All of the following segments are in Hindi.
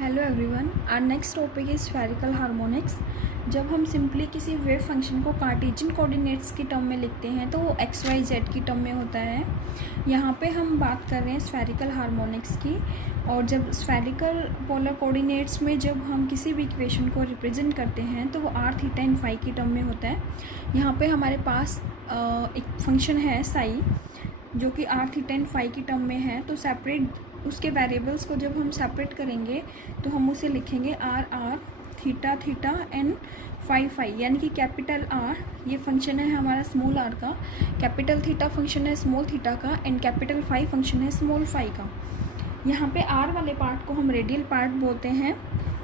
Hello everyone, our next topic is spherical harmonics. जब हम सिंपली किसी वेव फंक्शन को कार्टेशियन कोऑर्डिनेट्स की टर्म में लिखते हैं तो वो एक्स वाई जेड की टर्म में होता है। यहाँ पे हम बात कर रहे हैं स्फेरिकल हार्मोनिक्स की। और जब स्फेरिकल पोलर कोऑर्डिनेट्स में जब हम किसी भी इक्वेशन को रिप्रेजेंट करते हैं तो वो आर थीटा एंड फाई की टर्म में होता है। यहाँ पे हमारे पास एक फंक्शन है साई जो कि आर थीटा एंड फाई की टर्म में है। तो सेपरेट उसके वेरिएबल्स को जब हम सेपरेट करेंगे तो हम उसे लिखेंगे r r theta theta and phi phi, यानी कि कैपिटल आर ये फंक्शन है हमारा स्मॉल आर का, कैपिटल थीटा फंक्शन है स्मॉल थीटा का एंड कैपिटल फाई फंक्शन है स्मॉल फाई का। यहाँ पे आर वाले पार्ट को हम रेडियल पार्ट बोलते हैं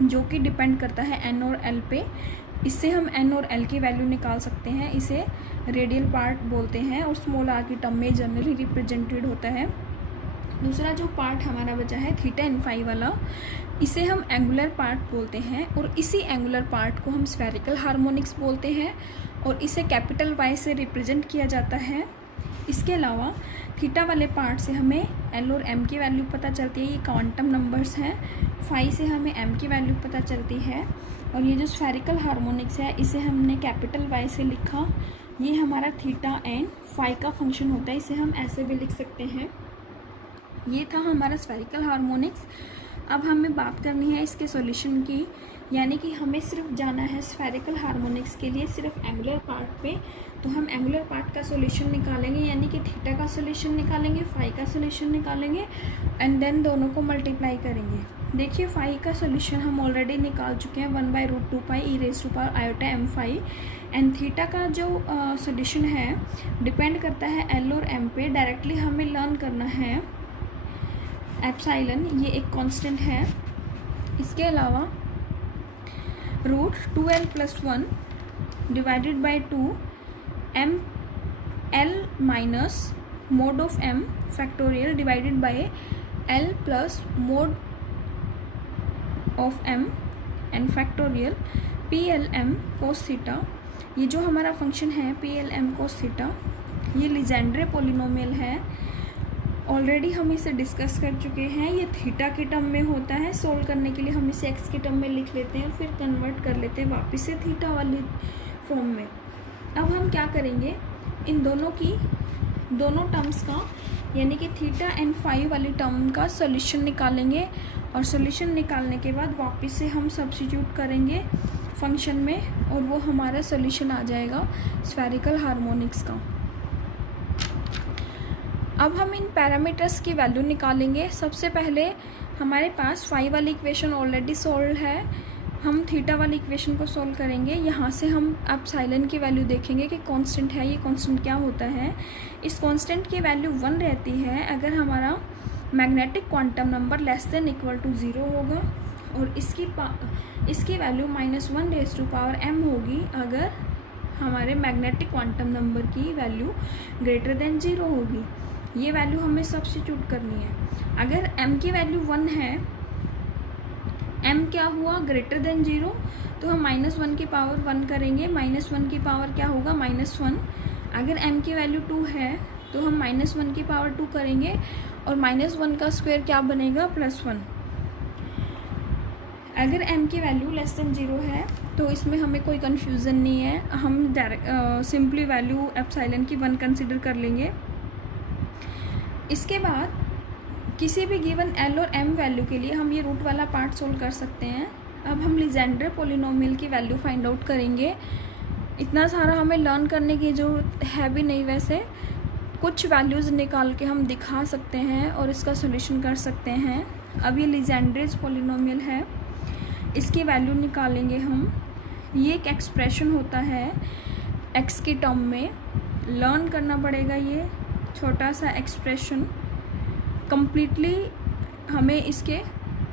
जो कि डिपेंड करता है एन और एल पे। इससे हम एन और एल की वैल्यू निकाल सकते हैं, इसे रेडियल पार्ट बोलते हैं और स्मॉल आर की टर्म में जनरली रिप्रेजेंटेड होता है। दूसरा जो पार्ट हमारा बचा है थीटा एंड फाई वाला, इसे हम एंगुलर पार्ट बोलते हैं और इसी एंगुलर पार्ट को हम स्फेरिकल हार्मोनिक्स बोलते हैं और इसे कैपिटल वाई से रिप्रेजेंट किया जाता है। इसके अलावा थीटा वाले पार्ट से हमें एल और एम की वैल्यू पता चलती है, ये क्वांटम नंबर्स हैं। फाई से हमें एम की वैल्यू पता चलती है और ये जो स्फेरिकल हार्मोनिक्स है इसे हमने कैपिटल वाई से लिखा, ये हमारा थीटा एंड फाई का फंक्शन होता है, इसे हम ऐसे भी लिख सकते हैं। ये था हमारा स्फेरिकल हार्मोनिक्स। अब हमें बात करनी है इसके सॉल्यूशन की, यानी कि हमें सिर्फ जाना है स्फेरिकल हार्मोनिक्स के लिए सिर्फ एंगुलर पार्ट पे। तो हम एंगुलर पार्ट का सॉल्यूशन निकालेंगे, यानी कि थीटा का सॉल्यूशन निकालेंगे, फाई का सॉल्यूशन निकालेंगे एंड देन दोनों को मल्टीप्लाई करेंगे। देखिए फाई का सॉल्यूशन हम ऑलरेडी निकाल चुके हैं 1/√2 pi e raise to power iota m phi. And theta का जो सॉल्यूशन है डिपेंड करता है एल और एम पे। डायरेक्टली हमें लर्न करना है एप्साइलन, ये एक कांस्टेंट है। इसके अलावा √2l+1 divided by 2 m l minus mode of m factorial divided by l plus mode of m and factorial PLM cos theta. ये जो हमारा फंक्शन है PLM cos थीटा ये लीजेंड्रे पोलिनोमियल है। ऑलरेडी हम इसे डिस्कस कर चुके हैं। ये थीटा के टर्म में होता है, सोल्व करने के लिए हम इसे एक्स के टर्म में लिख लेते हैं और फिर कन्वर्ट कर लेते हैं वापस से थीटा वाली फॉर्म में। अब हम क्या करेंगे, इन दोनों टर्म्स का यानी कि थीटा एंड फाई वाली टर्म का सॉल्यूशन निकालेंगे और सॉल्यूशन निकालने के बाद वापस से हम सब्स्टिट्यूट करेंगे फंक्शन में और वो हमारा सॉल्यूशन आ जाएगा स्फेरिकल हार्मोनिक्स का। अब हम इन पैरामीटर्स की वैल्यू निकालेंगे। सबसे पहले हमारे पास फाई वाली इक्वेशन ऑलरेडी सॉल्व है, हम थीटा वाली इक्वेशन को सॉल्व करेंगे। यहाँ से हम एप्सिलॉन की वैल्यू देखेंगे कि कांस्टेंट है, ये कांस्टेंट क्या होता है। इस कांस्टेंट की वैल्यू 1 रहती है अगर हमारा मैग्नेटिक क्वांटम नंबर <= 0 होगा और इसकी वैल्यू -1⁻m होगी अगर हमारे मैग्नेटिक क्वांटम नंबर की वैल्यू <0 होगी। ये वैल्यू हमें सब्स्टिट्यूट करनी है। अगर m की वैल्यू 1 है, m क्या हुआ <0, तो हम -1 की पावर 1 करेंगे, -1 की पावर क्या होगा -1। अगर m की वैल्यू 2 है तो हम -1 की पावर 2 करेंगे और -1 का स्क्वायर क्या बनेगा +1। अगर m की वैल्यू <0 है तो इसमें हमें कोई कन्फ्यूज़न नहीं है, हम डायरेक्ट सिंपली वैल्यू एप्सिलॉन की 1 कंसिडर कर लेंगे। इसके बाद किसी भी गिवन l और m वैल्यू के लिए हम ये रूट वाला पार्ट सोल्व कर सकते हैं। अब हम लीजेंड्रे पोलिनोमियल की वैल्यू फाइंड आउट करेंगे। इतना सारा हमें लर्न करने की ज़रूरत है भी नहीं, वैसे कुछ वैल्यूज़ निकाल के हम दिखा सकते हैं और इसका सॉल्यूशन कर सकते हैं। अब ये लीजेंड्रेज पोलिनोमियल है, इसकी वैल्यू निकालेंगे हम। ये एक एक्सप्रेशन होता है x की टर्म में, लर्न करना पड़ेगा ये छोटा सा एक्सप्रेशन। कंप्लीटली हमें इसके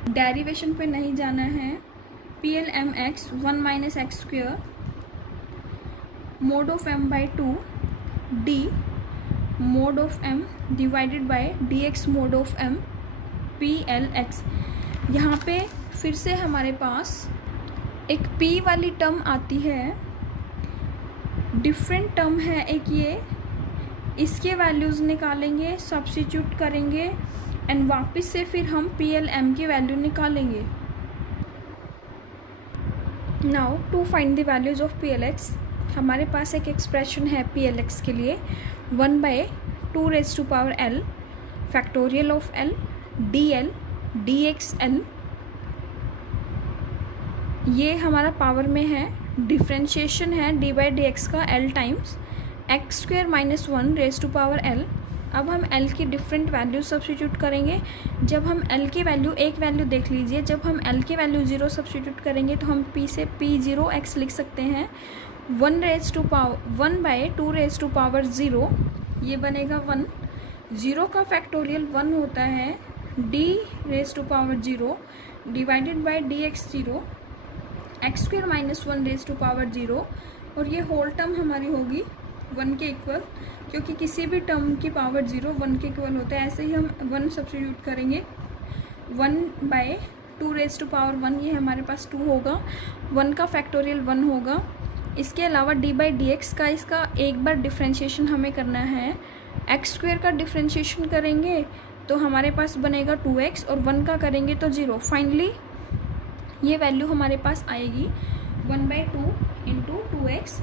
डेरिवेशन पे नहीं जाना है। PLMX 1 - x² mod of m/2 d mod of m divided by dx mod of m PLX। यहाँ पे फिर से हमारे पास एक p वाली टर्म आती है, डिफरेंट टर्म है एक ये, इसके वैल्यूज़ निकालेंगे, सब्स्टिट्यूट करेंगे एंड वापस से फिर हम PLM की वैल्यू निकालेंगे। Now to find the values of P L x, हमारे पास एक एक्सप्रेशन है पी एल एक्स के लिए 1/2⁻L factorial of L dl dxl, ये हमारा पावर में है, डिफ्रेंशिएशन है d/dx का L टाइम्स x² - 1⁻L। अब हम L की डिफरेंट वैल्यू सब्स्टिट्यूट करेंगे। जब हम L की वैल्यू, एक वैल्यू देख लीजिए, जब हम L की वैल्यू 0 सब्स्टिट्यूट करेंगे तो हम P से P0x लिख सकते हैं 1/2⁻0, ये बनेगा 1। 0 का फैक्टोरियल 1 होता है d⁻0 divided by dx0 x² - 1⁻0, और ये होल टर्म हमारी होगी 1 के इक्वल, क्योंकि किसी भी टर्म की पावर 0 1 के इक्वल होता है। ऐसे ही हम 1 सब्स्टिट्यूट करेंगे 1/2⁻1, ये हमारे पास 2 होगा, 1 का फैक्टोरियल 1 होगा। इसके अलावा d/dx का इसका एक बार डिफ्रेंशिएशन हमें करना है, x² का डिफ्रेंशिएशन करेंगे तो हमारे पास बनेगा 2x, और 1 का करेंगे तो 0। फाइनली ये वैल्यू हमारे पास आएगी 1/2 × 2x,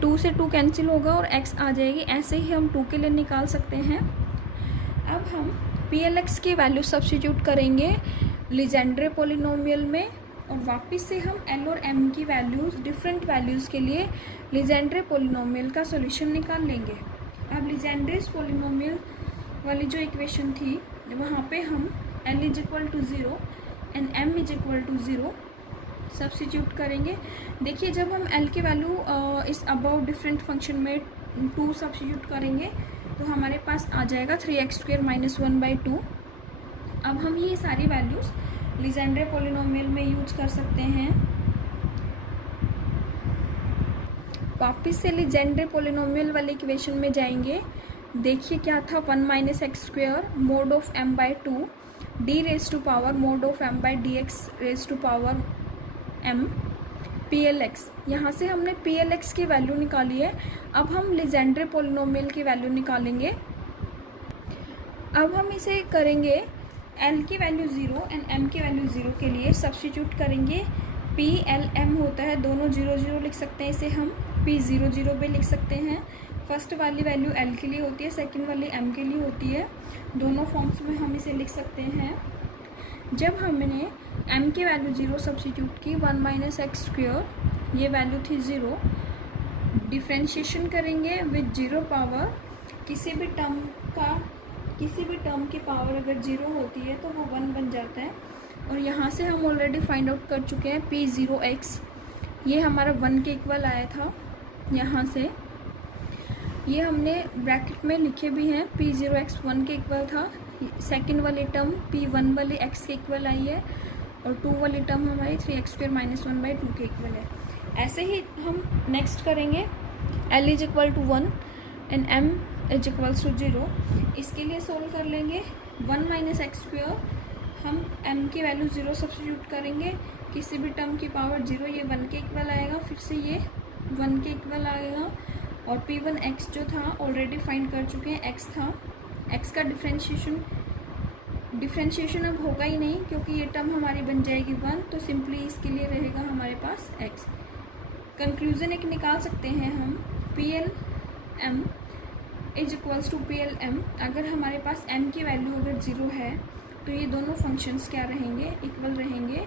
2 से 2 कैंसिल होगा और x आ जाएगी। ऐसे ही हम 2 के लिए निकाल सकते हैं। अब हम PLX की वैल्यू सब्स्टिट्यूट करेंगे लीजेंड्रे पोलिनोमियल में, और वापस से हम L और M की वैल्यूज़, डिफरेंट वैल्यूज़ के लिए लीजेंड्रे पोलिनोमियल का सॉल्यूशन निकाल लेंगे। अब लीजेंड्रेस पोलिनोमियल वाली जो इक्वेशन थी, वहाँ पे हम L = 0 एंड M = 0 सब्स्टिट्यूट करेंगे। देखिए, जब हम L की वैल्यू इस अबाउट डिफरेंट फंक्शन में 2 सब्स्टिट्यूट करेंगे तो हमारे पास आ जाएगा 3x² - 1/2। अब हम ये सारी वैल्यूज़ लीजेंड्रे पोलिनोमियल में यूज कर सकते हैं। वापस से लीजेंड्रे पोलिनोमियल वाले इक्वेशन में जाएंगे। देखिए क्या था, 1 - x² mod of m/2 d⁻ mod of m/dx⁻m PLX। यहाँ से हमने PLX की वैल्यू निकाली है। अब हम लीजेंड्रे पोलिनोमियल की वैल्यू निकालेंगे। अब हम इसे करेंगे L की वैल्यू 0 एंड M की वैल्यू 0 के लिए सब्स्टिट्यूट करेंगे। PLM होता है, दोनों 0 0 लिख सकते हैं, इसे हम P0 0 भी लिख सकते हैं। फर्स्ट वाली वैल्यू L के लिए होती है, सेकंड वाली M के लिए होती है। दोनों फॉर्म्स में हम इसे लिख सकते हैं। जब हमने M की वैल्यू 0 सब्स्टिट्यूट की, 1 - x², ये वैल्यू थी 0, डिफ्रेंशिएशन करेंगे विद 0 पावर। किसी भी टर्म की पावर अगर 0 होती है तो वो 1 बन जाता है। और यहाँ से हम ऑलरेडी फाइंड आउट कर चुके हैं P0x, ये हमारा 1 के इक्वल आया था। यहाँ से ये हमने ब्रैकेट में लिखे भी हैं, P0x 1 के इक्वल था। सेकंड वाली टर्म P1 वाली x के इक्वल आई है, और 2 वाली टर्म हमारी 3x² - 1/2 के इक्वल है। ऐसे ही हम नेक्स्ट करेंगे L = 1 एंड M = 0। इसके लिए सोल्व कर लेंगे। 1 - x², हम M की वैल्यू 0 सब्स्टिट्यूट करेंगे, किसी भी टर्म की पावर 0, ये 1 के इक्वल आएगा, फिर से ये 1 के इक्वल आएगा। और P1x जो था ऑलरेडी फाइंड कर चुके हैं, x था। x का डिफ्रेंशिएशन अब होगा ही नहीं, क्योंकि ये टर्म हमारी बन जाएगी 1, तो सिंपली इसके लिए रहेगा हमारे पास x। कंक्लूजन एक निकाल सकते हैं हम, PLM = PLM। अगर हमारे पास M की वैल्यू अगर 0 है तो ये दोनों फंक्शंस क्या रहेंगे, इक्वल रहेंगे।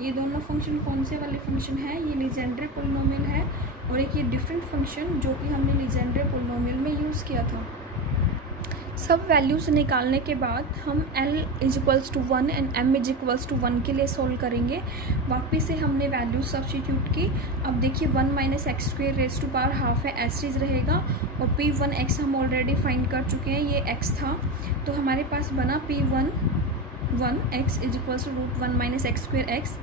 ये दोनों फंक्शन कौन से वाले फंक्शन है, ये लीजेंड्रे पोलिनोमियल है, और एक ये डिफरेंट फंक्शन जो कि हमने लीजेंड्रे पोलिनोमियल में यूज़ किया था। सब वैल्यूज़ निकालने के बाद हम L = 1 एंड M = 1 के लिए सोल्व करेंगे। वापस से हमने वैल्यू सब्स्टिट्यूट की। अब देखिए 1 - x² है, एस्ट्रीज रहेगा, और P1x हम ऑलरेडी फाइंड कर चुके हैं, ये x था, तो हमारे पास बना P1 1x = √1 - x²x।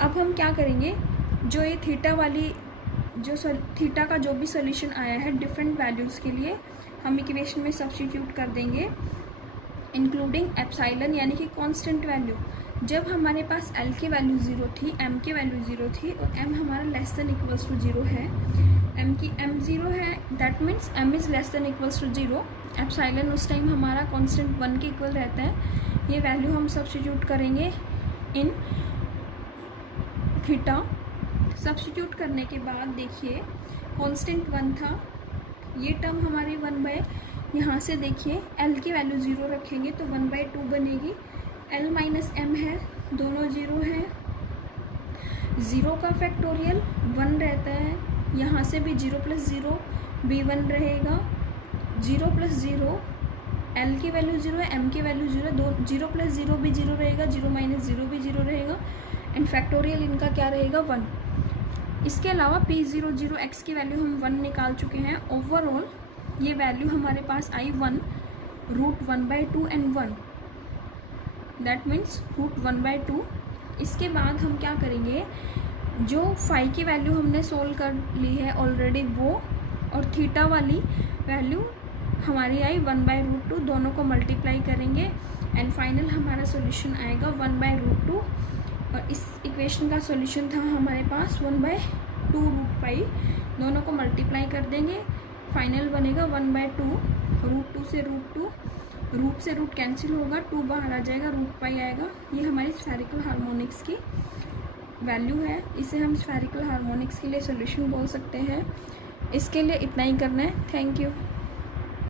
अब हम क्या करेंगे, जो ये थीटा का जो भी सोल्यूशन आया है डिफरेंट वैल्यूज़ के लिए, हम इक्वेशन में सब्स्टिट्यूट कर देंगे, इंक्लूडिंग एप्सिलॉन यानी कि कांस्टेंट वैल्यू। जब हमारे पास L की वैल्यू 0 थी, M की वैल्यू 0 थी, और M हमारा <= 0 है, M 0 है, दैट मीन्स M = <0। एप्सिलॉन उस टाइम हमारा कांस्टेंट 1 के इक्वल रहता है। ये वैल्यू हम सब्स्टिट्यूट करेंगे इन थीटा सब्स्टिट्यूट करने के बाद देखिए कांस्टेंट 1 था, ये टर्म हमारी 1/, यहाँ से देखिए l की वैल्यू 0 रखेंगे तो 1/2 बनेगी। l माइनस m है, दोनों 0 है। 0 का फैक्टोरियल 1 रहता है, यहाँ से भी 0 + 0 भी 1 रहेगा। 0 + 0 l की वैल्यू 0 है, m की वैल्यू 0 है, 0 + 0 भी 0 रहेगा, 0 - 0 भी 0 रहेगा एंड फैक्टोरियल इनका क्या रहेगा 1। इसके अलावा P0 0 x की वैल्यू हम 1 निकाल चुके हैं। ओवरऑल ये वैल्यू हमारे पास आई 1 √1/2 एंड 1, दैट मीन्स √1/2। इसके बाद हम क्या करेंगे, जो फाई की वैल्यू हमने सोल्व कर ली है ऑलरेडी वो, और थीटा वाली वैल्यू हमारी आई 1/√2, दोनों को मल्टीप्लाई करेंगे एंड फाइनल हमारा सॉल्यूशन आएगा 1/√2। और इस इक्वेशन का सॉल्यूशन था हमारे पास 1/2√π, दोनों को मल्टीप्लाई कर देंगे, फाइनल बनेगा 1/2। √2 से √2, रूट से रूट कैंसिल होगा, 2 बाहर आ जाएगा, √π आएगा। ये हमारी स्फेरिकल हार्मोनिक्स की वैल्यू है, इसे हम स्फेरिकल हार्मोनिक्स के लिए सॉल्यूशन बोल सकते हैं। इसके लिए इतना ही करना है। Thank you.